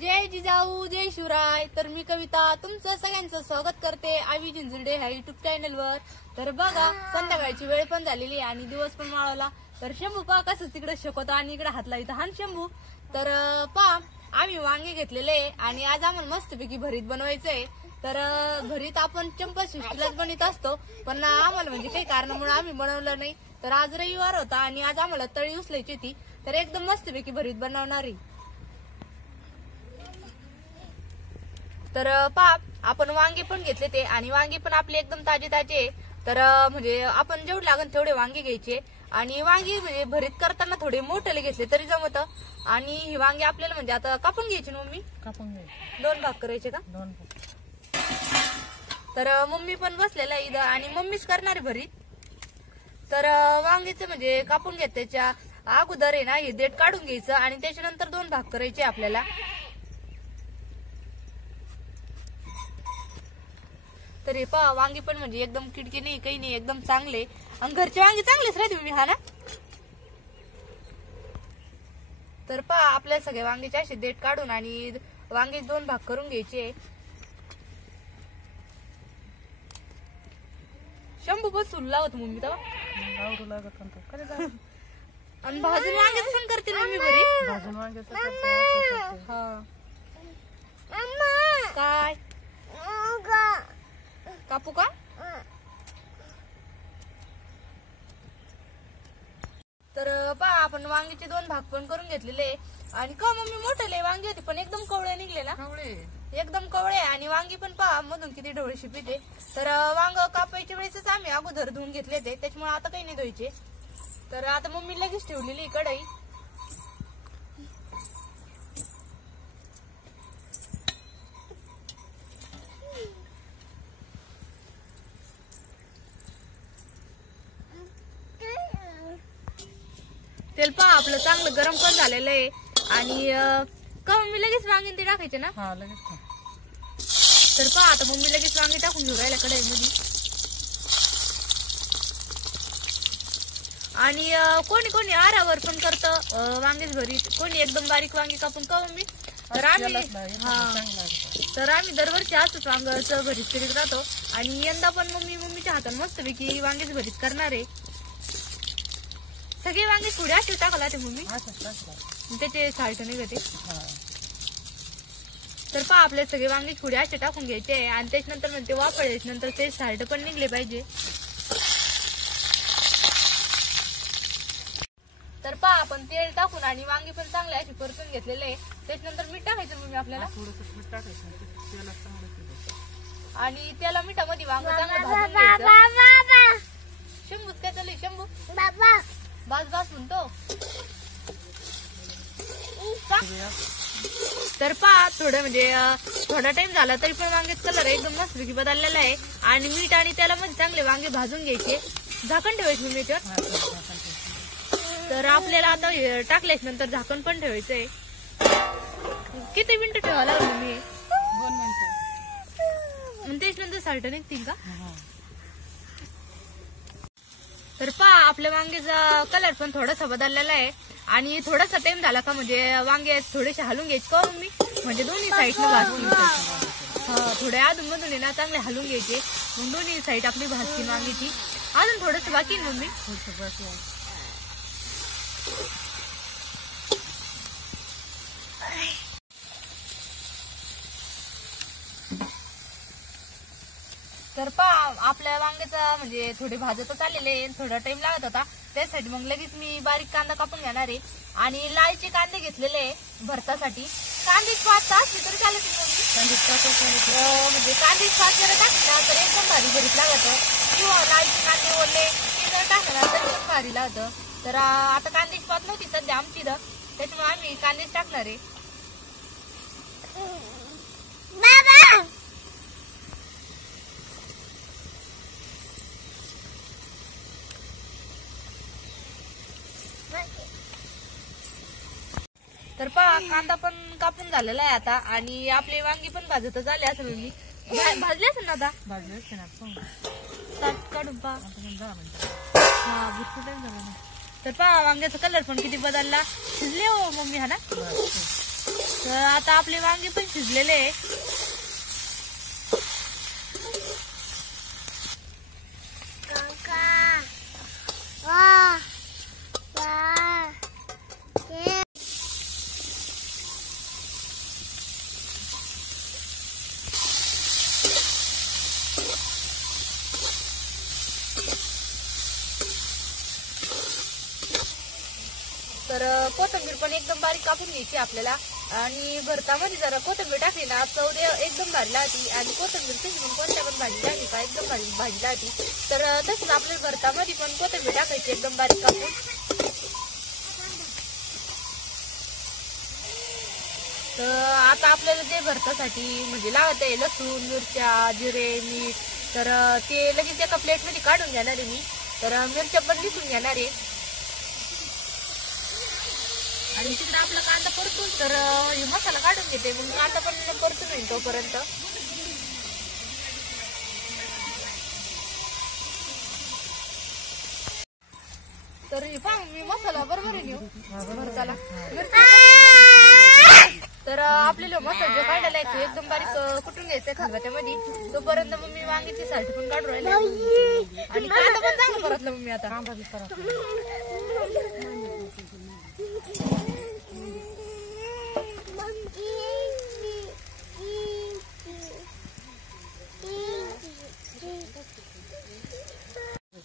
जय जिजाऊ जय शिवराय. तर मी कविता तुमचं सगळ्यांचं स्वागत करते आवी जिंजुर्डे ह्या युट्यूब चॅनलवर. तर बघा संध्याकाळची वेळ पण झालेली आणि दिवस पण माळवला. तर शंभू पहा कसं तिकडे शकतो आणि इकडे हात लावित हा शंभू. तर पहा आम्ही वांगे घेतलेले आणि आज आम्हाला मस्तपैकी भरीत बनवायचंय. तर भरीत आपण चंपाषष्ठीलाच बनवत असतो पण आम्हाला म्हणजे काही कारणामुळे आम्ही बनवलं नाही. तर आज रविवार होता आणि आज आम्हाला तळी उचलायची होती तर एकदम मस्तपैकी भरीत बनवणार आहे. तर पहा आपण वांगे पण घेतले ते आणि वांगे पण आपले एकदम ताजे ताजे. तर म्हणजे आपण जेवढे लागेल तेवढे वांगे घ्यायचे आणि वांगे म्हणजे भरीत करताना थोडे मोठे घेतले तरी जमत. आणि ही वांगे आपल्याला म्हणजे आता कापून घ्यायची ना मम्मी. कापून घ्यायचे 2 भाग करायचे का? 2 भाग. तर मम्मी पण बसलेला आहे इथं आणि मम्मीच करणार आहे भरीत. तर वांग्याचं म्हणजे कापून घेत त्याच्या अगोदर आहे ना हे देठ काढून घ्यायचं आणि त्याच्यानंतर 2 भाग करायचे आपल्याला. तर हे पहा वांगी पण म्हणजे एकदम किडकी नाही काही नाही एकदम चांगले आणि घरचे वांगे चांगलेच राहते तुम्ही हा ना. तर पहा आपल्या सगळ्या वांग्याचे असे देठ काढून आणि वांगे 2 भाग करून घ्यायचे. शंभू पण सुरला होत मम्मी तेव्हा आणि भाजून वांग्याचं पण करते मम्मी घरी. भाजून वांग्याचं हा काय कापू का? तर पहा आपण वांग्याचे 2 भाग पण करून घेतलेले आणि का मम्मी मोठे वांगी होती पण एकदम कवळे निघले ना. एकदम कवळे आणि वांगी पण पहा मधून किती ढवळे शिपीते. तर वांग कापायच्या वेळेसच आम्ही अगोदर धुवून घेतले ते त्याच्यामुळे आता काही नाही धुवायचे. तर आता मम्मी लगेच ठेवलेली कढई. तेल पहा आपलं चांगलं गरम पण झालेलं आहे आणि का मम्मी लगेच वांगे ते टाकायचे ना. हा लगेच. तर पहा आता मम्मी लगेच वांगे टाकून घेऊ राहिल्या कढईमध्ये. आणि कोणी कोणी आरावर पण करतं वांगेच भरीत कोणी एकदम बारीक वांगे कापून का मम्मी. तर आम्ही दरवर्षी असंच वांग्याचं भरीत करीत राहतो आणि यंदा पण मम्मीच्या हाताने मस्तपैकी वांगेच भरीत करणार आहे. सगळे वांगे थोडे असे टाकला ते मम्मी त्याचे साल्ट निघते. तर पहा आपले सगळे वांगे थोडे असे टाकून घ्यायचे आणि त्याच्यानंतर म्हणजे वापरायचे नंतर ते साल्ट पण निघले पाहिजे. तर पहा आपण तेल टाकून आणि वांगे पण चांगले असे परतून घेतलेले त्याच्यानंतर मीठ टाकायचं मम्मी आपल्याला आणि त्याला मिठामध्ये वांग चांगलं भाजून घ्यायचं. शंभूच काय चालू शंभू बास बास म्हणतो. तर पहा थोडं म्हणजे थोडा टाइम झाला तरी पण वांग्याचा कलर एकदम मस्तपैकी बदललेला आहे आणि मीठ आणि त्याला मध्ये चांगले वांगे भाजून घ्यायचे. झाकण ठेवायचे मी याच्यावर. तर आपल्याला आता टाकल्याच्या नंतर झाकण पण ठेवायचंय. किती मिनिटं ठेवावं लागलं मी? 2 मिनिटं. त्याच्यानंतर साल्ट निघतील का? तर पहा आपल्या वांग्याचा कलर पण थोडासा बदललेला आहे आणि थोडासा टाइम झाला का म्हणजे वांगे थोडेसे हलून घ्यायचे का मम्मी म्हणजे दोन्ही साईडनं भाजून थोडे अधून मधून आहे ना चांगले हलून घ्यायचे मग दोन्ही साईड आपली भाजतील वांग्याची. अजून थोडंसं बाकी मम्मी. तर पहा आपल्या वांग्याचा म्हणजे थोडे भाजतच आलेले थोडा टाइम लागत होता त्यासाठी मग लगेच मी बारीक कांदा कापून घेणार आहे आणि लालचे कांदे घेतलेले भरतासाठी. कांद्याची पात असली तरी चालत म्हणजे कांद्याची पात जरा टाकली ना तर एकदम भारी भरीत लागत किंवा लालचे कांदे ओरले ते जर टाकलं ना तर एकदम भारी लागतं. तर आता कांद्याची पात नव्हती सध्या आमची इथं त्याच्यामुळे आम्ही कांदेच टाकणार आहे. तर पहा कांदा पण कापून झालेला आहे आता आणि आपले वांगी पण भाजतच आले असं मी भाजले असेल ना आता. भाजले काढून पहा. हा भरपूर टाइम झाला ना. तर पहा वांग्याचा कलर पण किती बदलला. शिजले हो मम्मी हा ना. तर आता आपले वांगे पण शिजलेले आहे. तर कोथिंबीर पण एकदम बारीक कापून घ्यायची आपल्याला. आणि भरतामध्ये जरा कोथिंबीर टाकली ना चव एकदम भारी लागती. आणि कोथिंबीर कशी पण कोणत्या पण भाजी टाकली का एकदम भाजी लागती. तर तसंच आपल्याला भरतामध्ये पण कोथिंबीर टाकायची एकदम बारीक कापून. तर आता आपल्याला जे भरतासाठी म्हणजे लावत आहे लसूण, मिरच्या, जिरे, मीठ, तर ते लगेच एका प्लेटमध्ये काढून घेणार आहे मी. तर मिरच्या पण निसून घेणार आहे. आणि तिकडे आपला कांदा परतून तर मसाला काढून घेते. मग कांदा पण परतून येईल तोपर्यंत. तर हे पहा मी मसाला बरोबर आहे नेऊ भरताला. तर आपल्याला मसाला काढायला आहे एकदम बारीक कुटून घ्यायचंय खलबत्त्यामध्ये. तोपर्यंत मग मी वांग्याची साल्ट पण काढून राहिले. आणि कांदा पण चांगला परतला मग मी आता.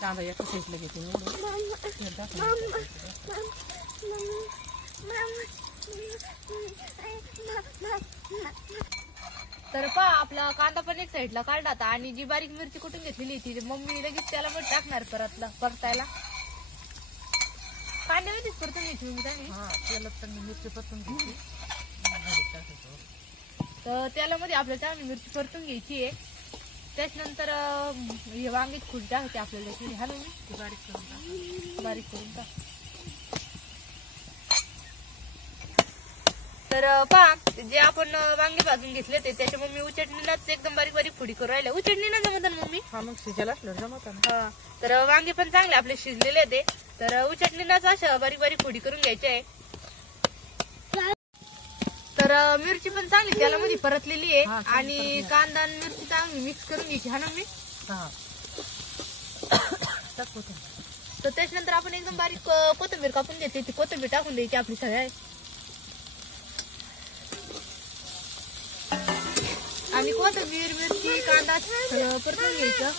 कांदा एका साईडला घेते. तर पहा आपला कांदा पण एक साईडला काढला आता. आणि जी बारीक मिरची कुठून घेतलेली ती मम्मी लगेच त्याला पण टाकणार परतायला. कांद्यामध्येच परतून घ्यायची मम्मी त्याने. मिरची परतून घ्यायची. तर त्याला मध्ये आपल्या चांगली मिरची परतून घ्यायची आहे. त्याच्यानंतर हे वांग्याची खुडी टाकायची आपल्याला. हलवून बारीक करून टाक. तर पहा जे आपण वांगे भाजून घेतले ते त्याच्या मम्मी उचटणीलाच एकदम बारीक बारीक फोडी करून राहिल्या. उचटणी ना जमत ना मम्मी. हा मग शिजायला जमत ना. तर वांगे पण चांगले आपले शिजलेले ते. तर उचटणीलाच अशा बारीक बारीक फोडी करून घ्यायच्या आहे. तर मिरची पण चांगली त्याला मध्ये परतलेली आहे. आणि कांदा आणि मिरची चांगली मिक्स करून घ्यायची. हा ना मी. तर त्याच्यानंतर आपण एकदम बारीक कोथिंबीर कापून घेते. ती कोथिंबीर टाकून द्यायची आपली सगळ्या. आणि कोथिंबीर, मिरची, कांदा सगळं परतून घ्यायचं.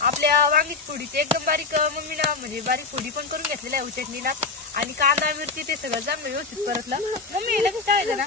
आपल्या वांगीची फोडीची एकदम बारीक मम्मीला म्हणजे बारीक फोडी पण करून घेतलेल्या आहे चटणीला. आणि कांदा मिरची ते सगळं जाम व्यवस्थित परतलं. मम्मी लगेच टाकायचं ना.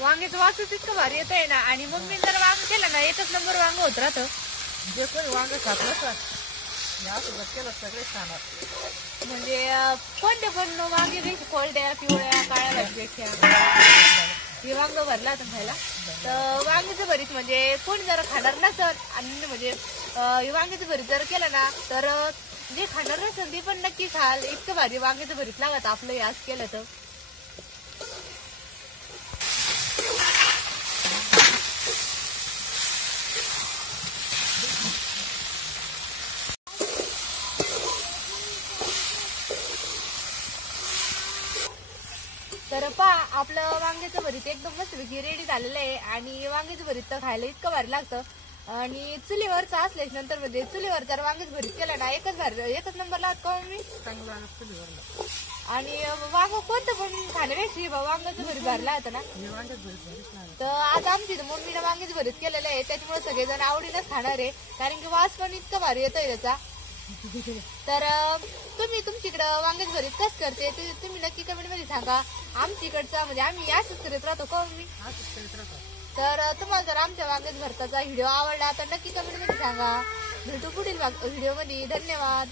वांग्याचं वासच इतकं भारी येत आहे ना. आणि मम्मी जर वांग केलं ना एकच नंबर वांग होत राहतं. जे कोणी वांग खात केलं सगळे खाणार. म्हणजे कोणते पण वांगे कोरड्या, पिवळ्या, काळ्या भाजीपेक्षा हे वांग भरला होता खायला. तर वांग्याचं भरीत म्हणजे कोणी जरा खाणार नसत. आणि म्हणजे वांग्याचं भरीत जर केलं ना तर जे खाणार नसत ते पण नक्की खाल. इतकं भारी वांग्याचं भरीत लागत आपलं हे आज केलं तर. तर पहा आपलं वांग्याचं भरीत एकदम मस्तपैकी रेडी झालेलं आहे. आणि वांग्याचं भरीत तर खायला इतकं भारी लागतं. आणि चुलीवरचं असल्याच नंतर म्हणजे चुलीवर जर वांग्याचं भरीत केलं ना एकच नंबर लागत का मम्मी. चांगला चुलीवरला. आणि वांग कोणतं पण खाण्यापेक्षा वांग्याचं भरीत भरला होता ना. तर आता आमची मम्मीने वांग्याचं भरीत केलेलं आहे. त्याच्यामुळे सगळेजण आवडीनच खाणार आहे. कारण की वास पण इतकं भारी येतोय त्याचा. तर तुम्ही तुमच्याकडं वांग्याचं भरीत कसं करते ते तुम्ही नक्की कमेंट मध्ये सांगा. आमच्याकडचा म्हणजे आम्ही असंच करत राहतो का मम्मी. तर तुम्हाला जर आमच्या वांग्यात भरताचा व्हिडिओ आवडला तर नक्की कमेंटमध्ये सांगा. भेटू पुढील व्हिडिओमध्ये. धन्यवाद.